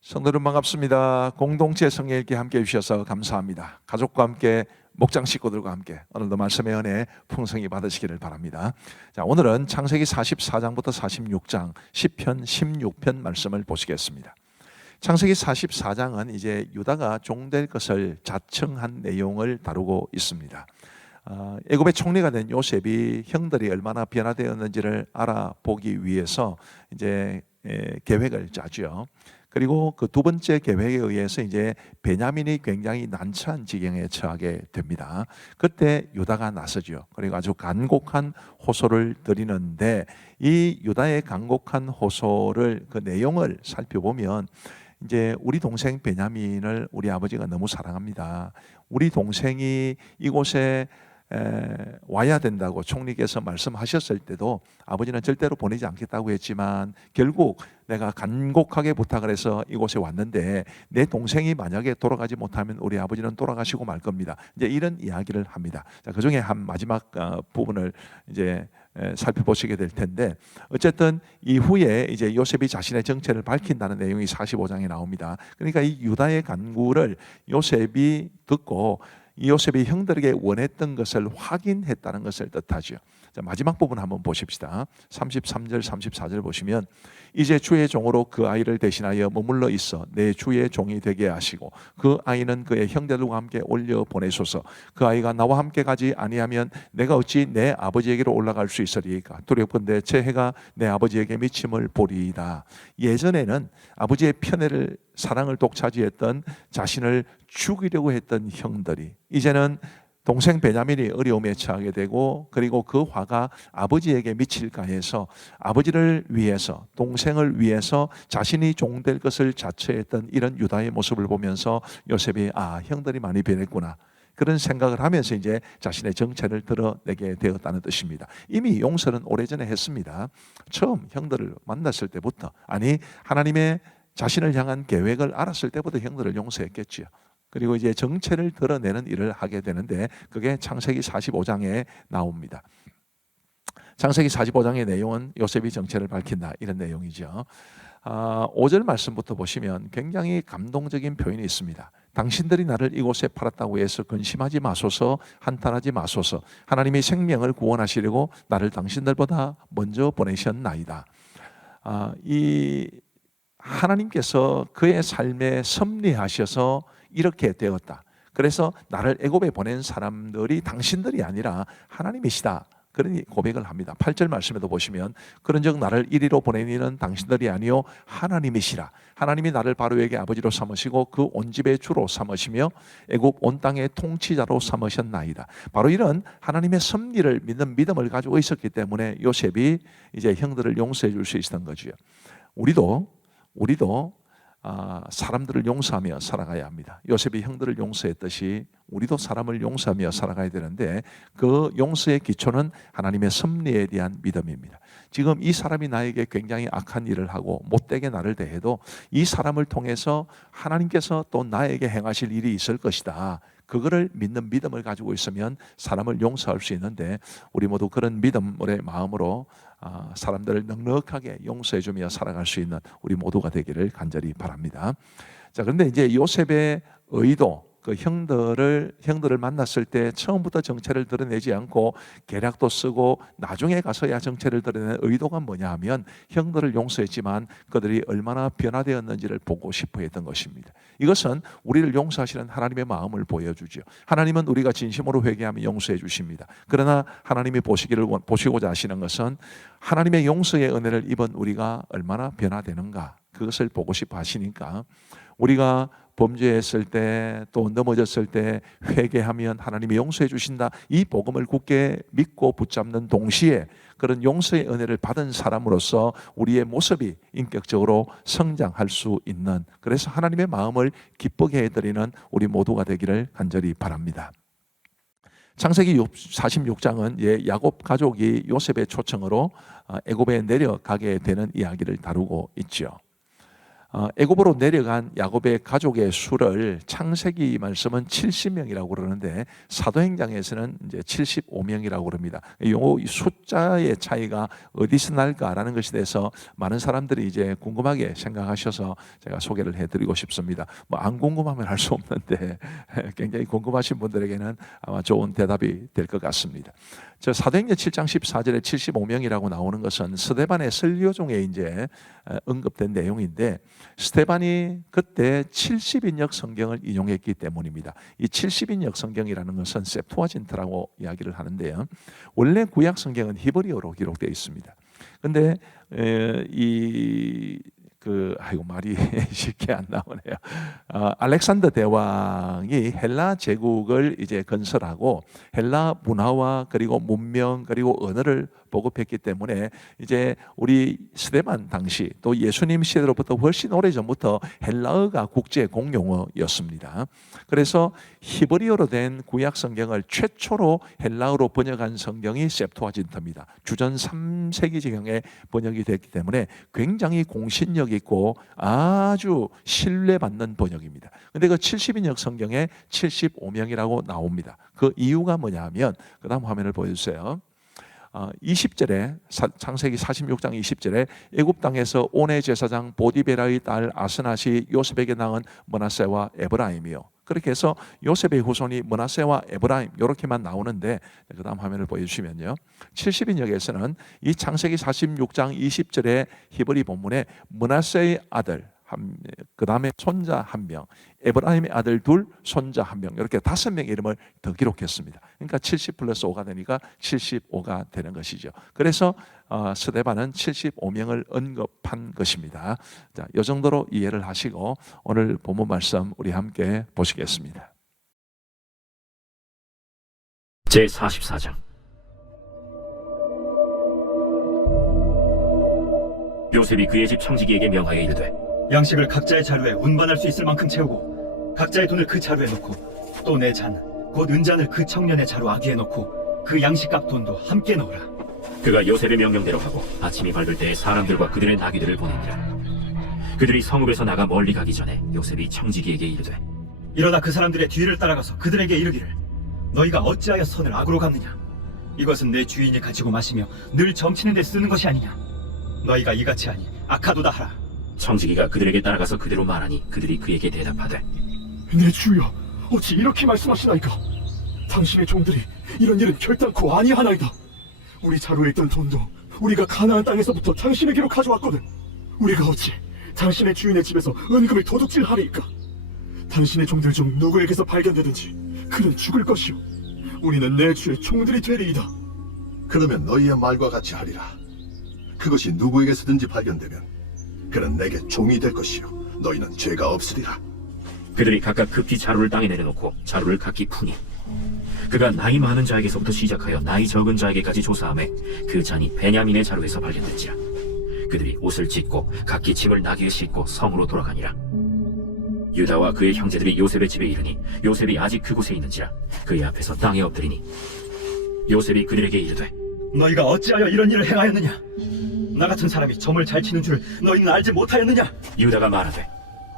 성도들 반갑습니다. 공동체 성령 읽기 함께 해주셔서 감사합니다. 가족과 함께 목장 식구들과 함께 오늘도 말씀의 은혜 풍성히 받으시기를 바랍니다. 자, 오늘은 창세기 44장부터 46장 10편 16편 말씀을 보시겠습니다. 창세기 44장은 이제 유다가 종될 것을 자청한 내용을 다루고 있습니다. 애굽의 총리가 된 요셉이 형들이 얼마나 변화되었는지를 알아보기 위해서 이제 계획을 짜죠. 그리고 그 두 번째 계획에 의해서 이제 베냐민이 굉장히 난처한 지경에 처하게 됩니다. 그때 유다가 나서죠. 그리고 아주 간곡한 호소를 드리는데 이 유다의 간곡한 호소를 그 내용을 살펴보면 이제 우리 동생 베냐민을 우리 아버지가 너무 사랑합니다. 우리 동생이 이곳에 와야 된다고 총리께서 말씀하셨을 때도 아버지는 절대로 보내지 않겠다고 했지만 결국 내가 간곡하게 부탁을 해서 이곳에 왔는데 내 동생이 만약에 돌아가지 못하면 우리 아버지는 돌아가시고 말 겁니다. 이제 이런 이야기를 합니다. 자, 그 중에 한 마지막 부분을 이제 살펴보시게 될 텐데 어쨌든 이후에 이제 요셉이 자신의 정체를 밝힌다는 내용이 45장에 나옵니다. 그러니까 이 유다의 간구를 요셉이 듣고 요셉이 형들에게 원했던 것을 확인했다는 것을 뜻하죠. 자, 마지막 부분 한번 보십시다. 33절 34절 보시면 이제 주의 종으로 그 아이를 대신하여 머물러 있어 내 주의 종이 되게 하시고 그 아이는 그의 형제들과 함께 올려 보내소서. 그 아이가 나와 함께 가지 아니하면 내가 어찌 내 아버지에게로 올라갈 수 있으리까. 두렵건대 제 해가 내 아버지에게 미침을 보리이다. 예전에는 아버지의 편애를 사랑을 독차지했던 자신을 죽이려고 했던 형들이 이제는 동생 베냐민이 어려움에 처하게 되고 그리고 그 화가 아버지에게 미칠까 해서 아버지를 위해서 동생을 위해서 자신이 종될 것을 자처했던 이런 유다의 모습을 보면서 요셉이 형들이 많이 변했구나 그런 생각을 하면서 이제 자신의 정체를 드러내게 되었다는 뜻입니다. 이미 용서는 오래전에 했습니다. 처음 형들을 만났을 때부터 하나님의 자신을 향한 계획을 알았을 때부터 형들을 용서했겠지요. 그리고 이제 정체를 드러내는 일을 하게 되는데 그게 창세기 45장에 나옵니다. 창세기 45장의 내용은 요셉이 정체를 밝힌다 이런 내용이죠. 5절 말씀부터 보시면 굉장히 감동적인 표현이 있습니다. 당신들이 나를 이곳에 팔았다고 해서 근심하지 마소서, 한탄하지 마소서. 하나님이 생명을 구원하시려고 나를 당신들보다 먼저 보내셨나이다. 이 하나님께서 그의 삶에 섭리하셔서 이렇게 되었다. 그래서 나를 애굽에 보낸 사람들이 당신들이 아니라 하나님이시다. 그런 고백을 합니다. 8절 말씀에도 보시면 그런즉 나를 이리로 보내니는 당신들이 아니요 하나님이시라. 하나님이 나를 바로에게 아버지로 삼으시고 그 온 집의 주로 삼으시며 애굽 온 땅의 통치자로 삼으셨나이다. 바로 이런 하나님의 섭리를 믿는 믿음을 가지고 있었기 때문에 요셉이 이제 형들을 용서해 줄 수 있었던 거죠. 우리도 사람들을 용서하며 살아가야 합니다. 요셉이 형들을 용서했듯이 우리도 사람을 용서하며 살아가야 되는데 그 용서의 기초는 하나님의 섭리에 대한 믿음입니다. 지금 이 사람이 나에게 굉장히 악한 일을 하고 못되게 나를 대해도 이 사람을 통해서 하나님께서 또 나에게 행하실 일이 있을 것이다. 그거를 믿는 믿음을 가지고 있으면 사람을 용서할 수 있는데 우리 모두 그런 믿음의 마음으로 사람들을 넉넉하게 용서해주며 살아갈 수 있는 우리 모두가 되기를 간절히 바랍니다. 자, 그런데 이제 요셉의 의도, 그 형들을 만났을 때 처음부터 정체를 드러내지 않고 계략도 쓰고 나중에 가서야 정체를 드러내는 의도가 뭐냐 하면 형들을 용서했지만 그들이 얼마나 변화되었는지를 보고 싶어 했던 것입니다. 이것은 우리를 용서하시는 하나님의 마음을 보여주죠. 하나님은 우리가 진심으로 회개하면 용서해 주십니다. 그러나 하나님이 보시고자 하시는 것은 하나님의 용서의 은혜를 입은 우리가 얼마나 변화되는가 그것을 보고 싶어 하시니까 우리가 범죄했을 때 또 넘어졌을 때 회개하면 하나님이 용서해 주신다. 이 복음을 굳게 믿고 붙잡는 동시에 그런 용서의 은혜를 받은 사람으로서 우리의 모습이 인격적으로 성장할 수 있는 그래서 하나님의 마음을 기쁘게 해드리는 우리 모두가 되기를 간절히 바랍니다. 창세기 46장은 야곱 가족이 요셉의 초청으로 애굽에 내려가게 되는 이야기를 다루고 있죠. 애굽으로 내려간 야곱의 가족의 수를 창세기 말씀은 70명이라고 그러는데 사도행전에서는 이제 75명이라고 그럽니다. 이 숫자의 차이가 어디서 날까라는 것에 대해서 많은 사람들이 이제 궁금하게 생각하셔서 제가 소개를 해드리고 싶습니다. 뭐 안 궁금하면 할 수 없는데 굉장히 궁금하신 분들에게는 아마 좋은 대답이 될 것 같습니다. 저 사도행전 7장 14절에 75명이라고 나오는 것은 스데반의 설교 중에 이제 언급된 내용인데, 스데반이 그때 70인역 성경을 인용했기 때문입니다. 이 70인역 성경이라는 것은 septuagint라고 이야기를 하는데요, 원래 구약 성경은 히브리어로 기록되어 있습니다. 근데 아이고 말이 쉽게 안 나오네요. 알렉산더 대왕이 헬라 제국을 이제 건설하고 헬라 문화와 그리고 문명 그리고 언어를 보급했기 때문에 이제 우리 스데반 당시 또 예수님 시대로부터 훨씬 오래전부터 헬라어가 국제 공용어였습니다. 그래서 히브리어로 된 구약 성경을 최초로 헬라어로 번역한 성경이 septuagint입니다. 주전 3세기경에 번역이 됐기 때문에 굉장히 공신력 있고 아주 신뢰받는 번역입니다. 근데 그 70인역 성경에 75명이라고 나옵니다. 그 이유가 뭐냐면, 그 다음 화면을 보여주세요. 20절에 창세기 46장 20절에 애굽 땅에서 온의 제사장 보디베라의 딸 아스낫이 요셉에게 낳은 므낫세와 에브라임이요. 그렇게 해서 요셉의 후손이 므낫세와 에브라임 이렇게만 나오는데, 그 다음 화면을 보여주시면요, 70인역에서는 이 창세기 46장 20절의 히브리 본문에 므낫세의 아들 그 다음에 손자 1명, 에브라임의 아들 2, 손자 1명, 이렇게 5명의 이름을 더 기록했습니다. 그러니까 70 플러스 5가 되니까 75가 되는 것이죠. 그래서 스데반은 75명을 언급한 것입니다. 자, 이 정도로 이해를 하시고 오늘 본문 말씀 우리 함께 보시겠습니다. 제44장. 요셉이 그의 집 청지기에게 명하여 이르되, 양식을 각자의 자루에 운반할 수 있을 만큼 채우고 각자의 돈을 그 자루에 넣고 또 내 잔 곧 은잔을 그 청년의 자루 아기에 넣고 그 양식값 돈도 함께 넣으라. 그가 요셉의 명령대로 하고 아침이 밝을 때에 사람들과 그들의 나귀들을 보내니라. 그들이 성읍에서 나가 멀리 가기 전에 요셉이 청지기에게 이르되, 일어나 그 사람들의 뒤를 따라가서 그들에게 이르기를, 너희가 어찌하여 선을 악으로 갚느냐? 이것은 내 주인이 가지고 마시며 늘 점치는 데 쓰는 것이 아니냐? 너희가 이같이 하니 악하도다 하라. 청지기가 그들에게 따라가서 그대로 말하니 그들이 그에게 대답하되, 내 주여, 어찌 이렇게 말씀하시나이까? 당신의 종들이 이런 일은 결단코 아니하나이다. 우리 자루에 있던 돈도 우리가 가나안 땅에서부터 당신에게로 가져왔거든. 우리가 어찌 당신의 주인의 집에서 은금을 도둑질하리이까? 당신의 종들 중 누구에게서 발견되든지 그는 죽을 것이요, 우리는 내 주의 종들이 되리이다. 그러면 너희의 말과 같이 하리라. 그것이 누구에게서든지 발견되면 그는 내게 종이 될 것이요, 너희는 죄가 없으리라. 그들이 각각 급히 자루를 땅에 내려놓고 자루를 각기 푸니, 그가 나이 많은 자에게서부터 시작하여 나이 적은 자에게까지 조사하매 그 잔이 베냐민의 자루에서 발견된지라. 그들이 옷을 찢고 각기 짐을 나귀에 싣고 성으로 돌아가니라. 유다와 그의 형제들이 요셉의 집에 이르니 요셉이 아직 그곳에 있는지라 그의 앞에서 땅에 엎드리니, 요셉이 그들에게 이르되, 너희가 어찌하여 이런 일을 행하였느냐? 나 같은 사람이 점을 잘 치는 줄 너희는 알지 못하였느냐? 유다가 말하되,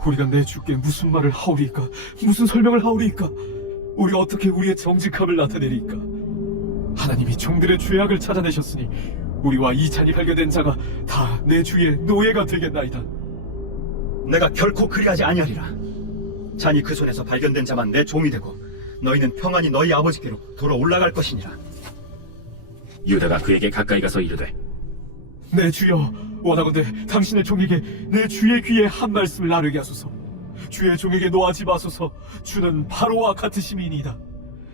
우리가 내 주께 무슨 말을 하오리이까? 무슨 설명을 하오리이까? 우리가 어떻게 우리의 정직함을 나타내리이까? 하나님이 종들의 죄악을 찾아내셨으니 우리와 이 잔이 발견된 자가 다 내 주의 노예가 되겠나이다. 내가 결코 그리하지 아니하리라. 잔이 그 손에서 발견된 자만 내 종이 되고 너희는 평안히 너희 아버지께로 돌아 올라갈 것이니라. 유다가 그에게 가까이 가서 이르되, 내 주여, 원하건대 당신의 종에게 내 주의 귀에 한 말씀을 나르게 하소서. 주의 종에게 노하지 마소서. 주는 바로와 같으심이니이다.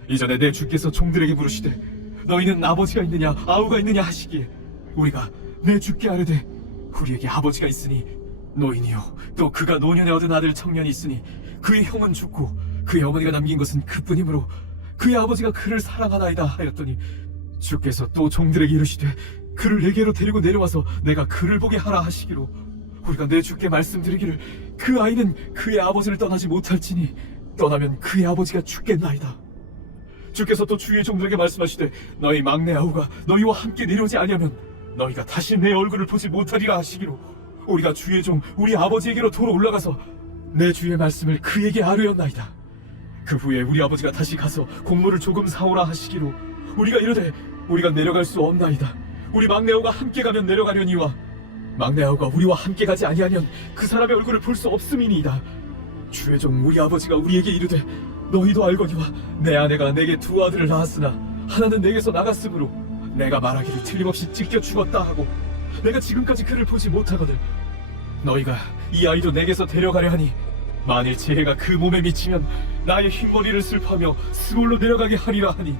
이전에 내 주께서 종들에게 물으시되, 너희는 아버지가 있느냐 아우가 있느냐 하시기에 우리가 내 주께 아뢰되, 우리에게 아버지가 있으니 노인이요 또 그가 노년에 얻은 아들 청년이 있으니 그의 형은 죽고 그의 어머니가 남긴 것은 그뿐이므로 그의 아버지가 그를 사랑하나이다 하였더니, 주께서 또 종들에게 이르시되 그를 내게로 데리고 내려와서 내가 그를 보게 하라 하시기로, 우리가 내 주께 말씀드리기를 그 아이는 그의 아버지를 떠나지 못할지니 떠나면 그의 아버지가 죽겠나이다. 주께서 또 주의 종들에게 말씀하시되, 너희 막내 아우가 너희와 함께 내려오지 아니하면 너희가 다시 내 얼굴을 보지 못하리라 하시기로, 우리가 주의 종 우리 아버지에게로 도로 올라가서 내 주의 말씀을 그에게 아뢰었나이다. 그 후에 우리 아버지가 다시 가서 곡물을 조금 사오라 하시기로 우리가 이르되 우리가 내려갈 수 없나이다. 우리 막내아우가 함께 가면 내려가려니와 막내아우가 우리와 함께 가지 아니하면 그 사람의 얼굴을 볼 수 없음이니이다. 주의 종 우리 아버지가 우리에게 이르되 너희도 알거니와 내 아내가 내게 두 아들을 낳았으나 하나는 내게서 나갔으므로 내가 말하기를 틀림없이 찢겨 죽었다 하고 내가 지금까지 그를 보지 못하거든. 너희가 이 아이도 내게서 데려가려 하니 만일 재해가 그 몸에 미치면 나의 흰머리를 슬퍼하며 스올로 내려가게 하리라 하니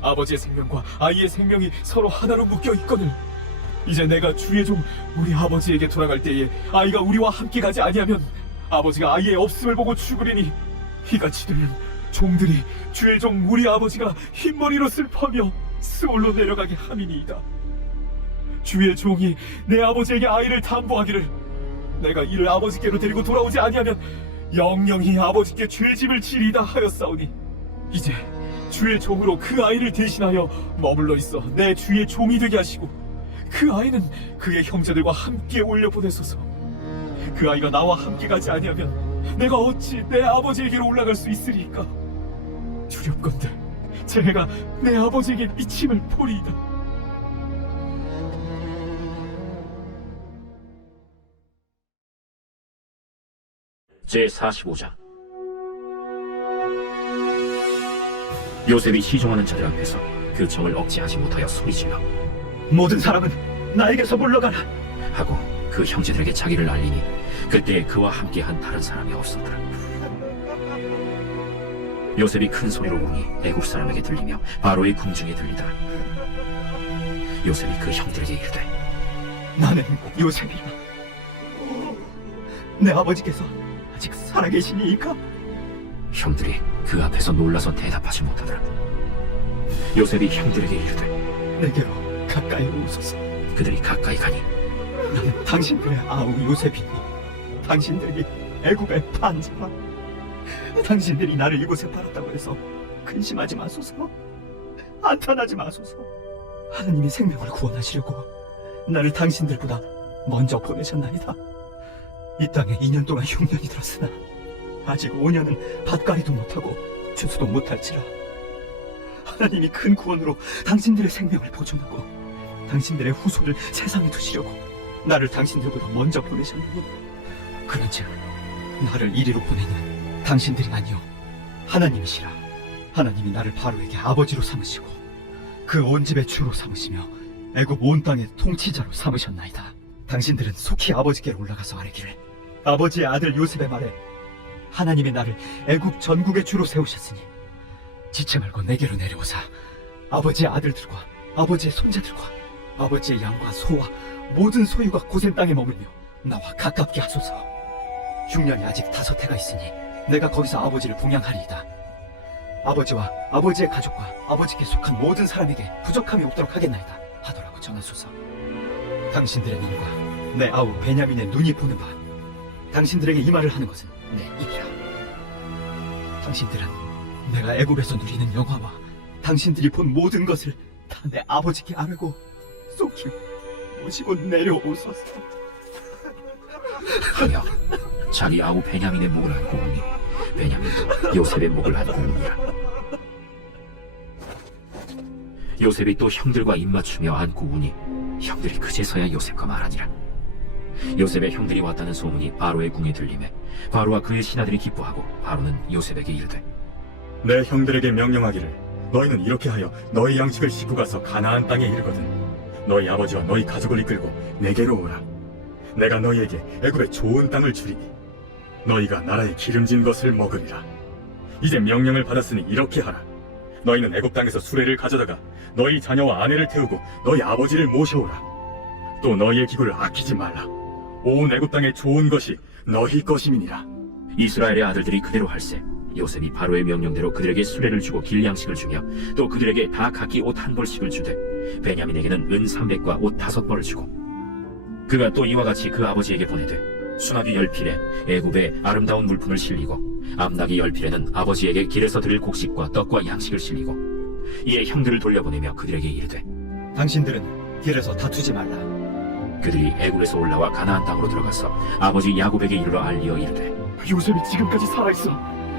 아버지의 생명과 아이의 생명이 서로 하나로 묶여 있거늘 이제 내가 주의 종 우리 아버지에게 돌아갈 때에 아이가 우리와 함께 가지 아니하면 아버지가 아이의 없음을 보고 죽으리니 이같이 되면 종들이 주의 종 우리 아버지가 흰머리로 슬퍼하며 스올로 내려가게 함이니이다. 주의 종이 내 아버지에게 아이를 담보하기를 내가 이를 아버지께로 데리고 돌아오지 아니하면 영영히 아버지께 죄짐을 지리다 하였사오니 이제 주의 종으로 그 아이를 대신하여 머물러 있어 내 주의 종이 되게 하시고 그 아이는 그의 형제들과 함께 올려보내소서. 그 아이가 나와 함께 가지 아니하면 내가 어찌 내 아버지에게로 올라갈 수 있으리까? 두렵건대 재해가 내 아버지에게 미침을 보리이다. 제45장. 요셉이 시종하는 자들 앞에서 그 정을 억제하지 못하여 소리질러 모든 사람은 나에게서 물러가라. 하고 그 형제들에게 자기를 알리니 그때 그와 함께한 다른 사람이 없었더라. 요셉이 큰 소리로 우니 애국 사람에게 들리며 바로의 궁중에 들리더라. 요셉이 그 형들에게 이르되 나는 요셉이라. 내 아버지께서 아직 살아계시니이까? 형들이 그 앞에서 놀라서 대답하지 못하더라. 요셉이 형들에게 이르되 내게로 가까이 오소서. 그들이 가까이 가니 나는 당신들의 아우 요셉이니 당신들이 애굽의 판자라. 당신들이 나를 이곳에 팔았다고 해서 근심하지 마소서. 안탄하지 마소서. 하나님이 생명을 구원하시려고 나를 당신들보다 먼저 보내셨나이다. 이 땅에 2년 동안 흉년이 들었으나 아직 5년은 밭갈이도 못하고 추수도 못할지라. 하나님이 큰 구원으로 당신들의 생명을 보존하고 당신들의 후손을 세상에 두시려고 나를 당신들보다 먼저 보내셨느니 그런즉 나를 이리로 보내는 당신들이 아니요 하나님이시라. 하나님이 나를 바로에게 아버지로 삼으시고 그 온 집의 주로 삼으시며 애굽 온 땅의 통치자로 삼으셨나이다. 당신들은 속히 아버지께로 올라가서 아뢰기를 아버지의 아들 요셉의 말에 하나님이 나를 애굽 전국의 주로 세우셨으니 지체 말고 내게로 내려오사 아버지의 아들들과 아버지의 손자들과 아버지의 양과 소와 모든 소유가 고센 땅에 머물며 나와 가깝게 하소서. 흉년이 아직 5해가 있으니 내가 거기서 아버지를 봉양하리이다. 아버지와 아버지의 가족과 아버지께 속한 모든 사람에게 부족함이 없도록 하겠나이다 하더라고 전하소서. 당신들의 눈과 내 아우 베냐민의 눈이 보는 바 당신들에게 이 말을 하는 것은 내 입이라. 당신들은 내가 애굽에서 누리는 영화와 당신들이 본 모든 것을 다 내 아버지께 아뢰고 속히 모시고 내려오소서. 하며 자기 아우 베냐민의 목을 안고 오니 베냐민도 요셉의 목을 안고 오니라. 요셉이 또 형들과 입맞추며 안고 오니 형들이 그제서야 요셉과 말하니라. 요셉의 형들이 왔다는 소문이 바로의 궁에 들리매 바로와 그의 신하들이 기뻐하고 바로는 요셉에게 이르되 내 형들에게 명령하기를 너희는 이렇게 하여 너희 양식을 싣고 가서 가나안 땅에 이르거든 너희 아버지와 너희 가족을 이끌고 내게로 오라. 내가 너희에게 애굽의 좋은 땅을 주리니 너희가 나라의 기름진 것을 먹으리라. 이제 명령을 받았으니 이렇게 하라. 너희는 애굽 땅에서 수레를 가져다가 너희 자녀와 아내를 태우고 너희 아버지를 모셔오라. 또 너희의 기구를 아끼지 말라. 온 애굽 땅의 좋은 것이 너희 것임이니라. 이스라엘의 아들들이 그대로 할세 요셉이 바로의 명령대로 그들에게 수레를 주고 길 양식을 주며 또 그들에게 다 각기 옷 한 벌씩을 주되 베냐민에게는 은 300과 옷 5벌을 주고 그가 또 이와 같이 그 아버지에게 보내되 수납이 10필에 애굽의 아름다운 물품을 실리고 암낙이 10필에는 아버지에게 길에서 드릴 곡식과 떡과 양식을 실리고 이에 형들을 돌려보내며 그들에게 이르되 당신들은 길에서 다투지 말라. 그들이 애굽에서 올라와 가나안 땅으로 들어가서 아버지 야곱에게 이르러 알리어 이르되 요셉이 지금까지 살아있어.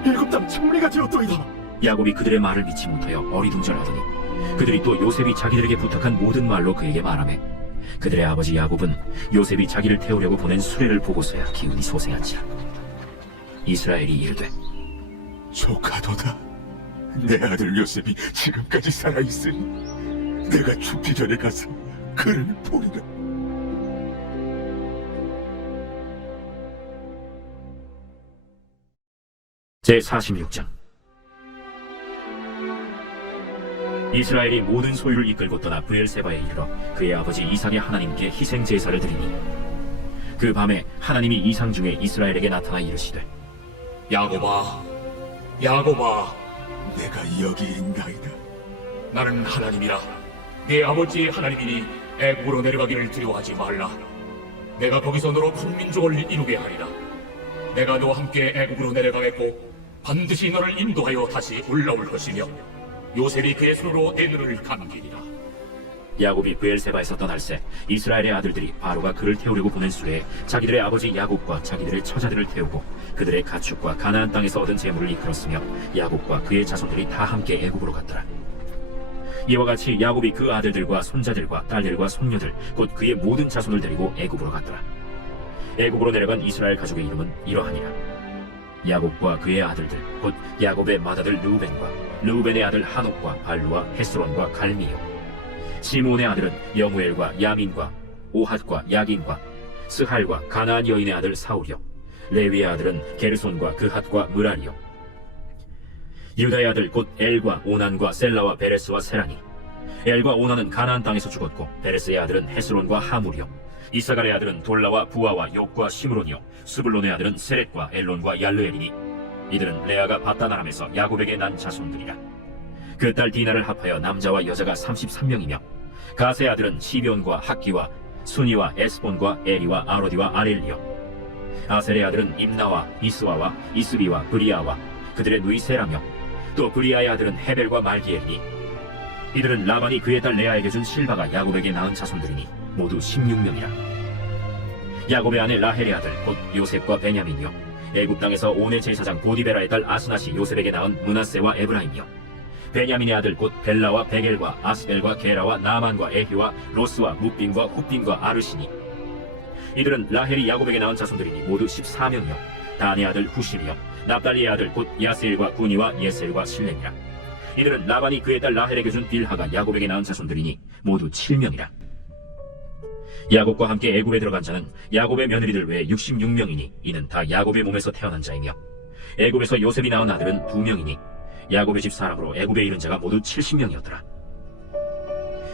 애굽 땅 청리가 되었도이다. 야곱이 그들의 말을 믿지 못하여 어리둥절하더니 그들이 또 요셉이 자기들에게 부탁한 모든 말로 그에게 말하매 그들의 아버지 야곱은 요셉이 자기를 태우려고 보낸 수레를 보고서야 기운이 소생한지라. 이스라엘이 이르되 조카도다. 내 아들 요셉이 지금까지 살아있으니 내가 죽기 전에 가서 그를 보리라. 제46장. 이스라엘이 모든 소유를 이끌고 떠나 브엘세바에 이르러 그의 아버지 이삭의 하나님께 희생 제사를 드리니 그 밤에 하나님이 이상 중에 이스라엘에게 나타나 이르시되 야곱아, 야곱아, 내가 여기 있나이다. 나는 하나님이라. 네 아버지의 하나님이니 애굽으로 내려가기를 두려워하지 말라. 내가 거기서 너로 큰 민족을 이루게 하리라. 내가 너와 함께 애굽으로 내려가겠고 반드시 너를 인도하여 다시 올라올 것이며 요셉이 그의 손으로 내 눈을 감기리라. 야곱이 브엘세바에서 떠날새 이스라엘의 아들들이 바로가 그를 태우려고 보낸 수레에 자기들의 아버지 야곱과 자기들의 처자들을 태우고 그들의 가축과 가나안 땅에서 얻은 재물을 이끌었으며 야곱과 그의 자손들이 다 함께 애굽으로 갔더라. 이와 같이 야곱이 그 아들들과 손자들과 딸들과 손녀들 곧 그의 모든 자손을 데리고 애굽으로 갔더라. 애굽으로 내려간 이스라엘 가족의 이름은 이러하니라. 야곱과 그의 아들들 곧 야곱의 맏아들 르우벤과 르우벤의 아들 하녹과 발루와 헤스론과 갈미요. 시몬의 아들은 여무엘과 야민과 오핫과 야긴과 스할과 가나안 여인의 아들 사울이요. 레위의 아들은 게르손과 그핫과 무라리요. 유다의 아들 곧 엘과 오난과 셀라와 베레스와 세라니. 엘과 오난은 가나안 땅에서 죽었고 베레스의 아들은 헤스론과 하물이요. 이사갈의 아들은 돌라와 부아와 욥과 시므론이요. 스불론의 아들은 세렛과 엘론과 얄르엘이니 이들은 레아가 바다나람에서 야곱에게 난 자손들이라. 그 딸 디나를 합하여 남자와 여자가 33명이며 가세의 아들은 시비온과 학기와 순이와 에스본과 에리와 아로디와 아렐리요. 아셀의 아들은 임나와 이스와와 이스비와 브리아와 그들의 누이 세라며 또 브리아의 아들은 헤벨과 말기엘이니 이들은 라반이 그의 딸 레아에게 준 실바가 야곱에게 낳은 자손들이니 모두 16명이라. 야곱의 아내 라헬의 아들 곧 요셉과 베냐민이요. 애굽 땅에서 온의 제사장 보디베라의 딸 아스낫이 요셉에게 낳은 므낫세와 에브라임이요. 베냐민의 아들 곧 벨라와 베겔과 아스벨과 게라와 나만과 에히와 로스와 묵빔과 훗빔과 아르시니 이들은 라헬이 야곱에게 낳은 자손들이니 모두 14명이요. 단의 아들 후실이요. 납달리의 아들 곧 야세일과 구니와 예셀과 실렘이라. 이들은 라반이 그의 딸 라헬에게 준 빌하가 야곱에게 낳은 자손들이니 모두 7명이라. 야곱과 함께 애굽에 들어간 자는 야곱의 며느리들 외에 66명이니 이는 다 야곱의 몸에서 태어난 자이며 애굽에서 요셉이 낳은 아들은 2명이니 야곱의 집 사람으로 애굽에 이른 자가 모두 70명이었더라.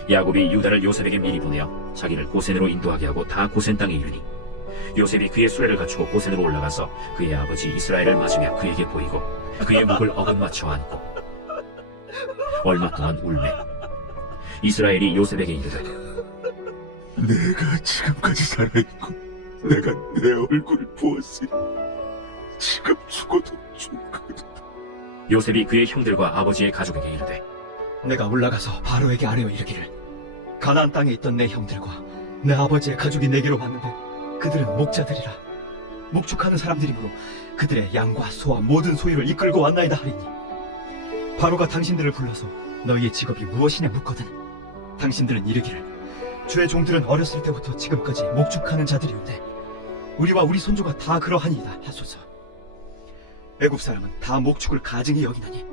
야곱이 유다를 요셉에게 미리 보내어 자기를 고센으로 인도하게 하고 다 고센 땅에 이르니 요셉이 그의 수레를 갖추고 고센으로 올라가서 그의 아버지 이스라엘을 맞으며 그에게 보이고 그의 목을 어긋맞춰 안고 얼마 동안 울매 이스라엘이 요셉에게 이르되 내가 지금까지 살아있고 내가 내 얼굴을 보았으니 지금 죽어도 좋거든. 요셉이 그의 형들과 아버지의 가족에게 이르되 내가 올라가서 바로에게 아뢰어 이르기를 가나안 땅에 있던 내 형들과 내 아버지의 가족이 내게로 왔는데 그들은 목자들이라 목축하는 사람들이므로 그들의 양과 소와 모든 소유를 이끌고 왔나이다 하리니 바로가 당신들을 불러서 너희의 직업이 무엇이냐 묻거든 당신들은 이르기를 주의 종들은 어렸을 때부터 지금까지 목축하는 자들이온데 우리와 우리 손주가 다 그러하니이다 하소서. 애굽 사람은 다 목축을 가증히 여기나니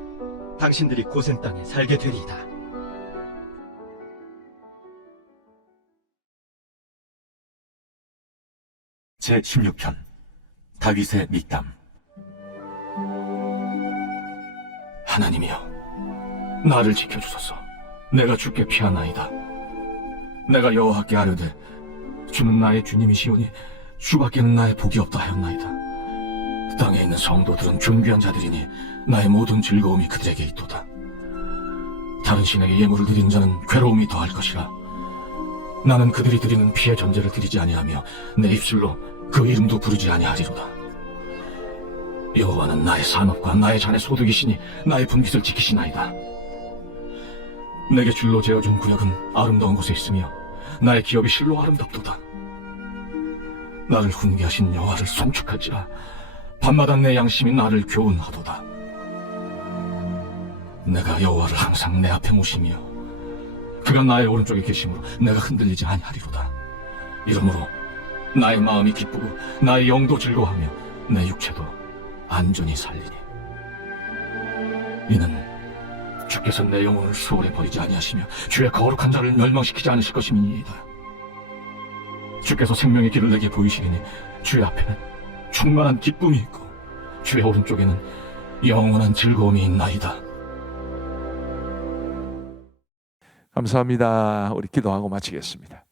당신들이 고센 땅에 살게 되리이다. 제16편 다윗의 믹담. 하나님이여, 나를 지켜주소서. 내가 주께 피하나이다. 내가 여호와께 아뢰되 주는 나의 주님이시오니 주밖에는 나의 복이 없다 하였나이다. 땅에 있는 성도들은 존귀한 자들이니 나의 모든 즐거움이 그들에게 있도다. 다른 신에게 예물을 드리는 자는 괴로움이 더할 것이라. 나는 그들이 드리는 피의 전제를 드리지 아니하며 내 입술로 그 이름도 부르지 아니하리로다. 여호와는 나의 산업과 나의 잔의 소득이시니 나의 분깃을 지키시나이다. 내게 줄로 재어준 구역은 아름다운 곳에 있으며 나의 기업이 실로 아름답도다. 나를 훈계하신 여호와를 송축할지라. 밤마다 내 양심이 나를 교훈하도다. 내가 여호와를 항상 내 앞에 모시며 그가 나의 오른쪽에 계심으로 내가 흔들리지 아니하리로다. 이러므로 나의 마음이 기쁘고 나의 영도 즐거워하며 내 육체도 안전히 살리니 이는 주께서 내 영혼을 수월에 버리지 아니하시며 주의 거룩한 자를 멸망시키지 않으실 것임이니이다. 주께서 생명의 길을 내게 보이시리니 주의 앞에는 충만한 기쁨이 있고 주의 오른쪽에는 영원한 즐거움이 있나이다. 감사합니다. 우리 기도하고 마치겠습니다.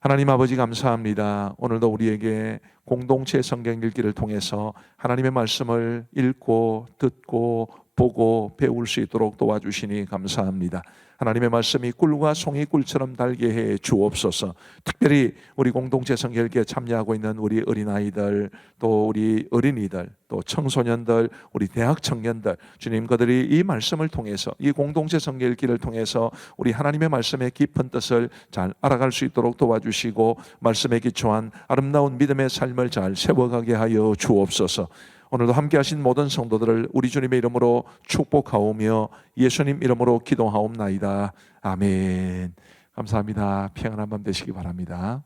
하나님 아버지 감사합니다. 오늘도 우리에게 공동체 성경 읽기를 통해서 하나님의 말씀을 읽고 듣고 보고 배울 수 있도록 도와주시니 감사합니다. 하나님의 말씀이 꿀과 송이 꿀처럼 달게 해 주옵소서. 특별히 우리 공동체 성경 읽기에 참여하고 있는 우리 어린아이들, 또 우리 어린이들, 또 청소년들, 우리 대학 청년들, 주님 그들이 이 말씀을 통해서, 이 공동체 성경 읽기를 통해서 우리 하나님의 말씀의 깊은 뜻을 잘 알아갈 수 있도록 도와주시고 말씀에 기초한 아름다운 믿음의 삶을 잘 세워가게 하여 주옵소서. 오늘도 함께 하신 모든 성도들을 우리 주님의 이름으로 축복하오며 예수님 이름으로 기도하옵나이다. 아멘. 감사합니다. 평안한 밤 되시기 바랍니다.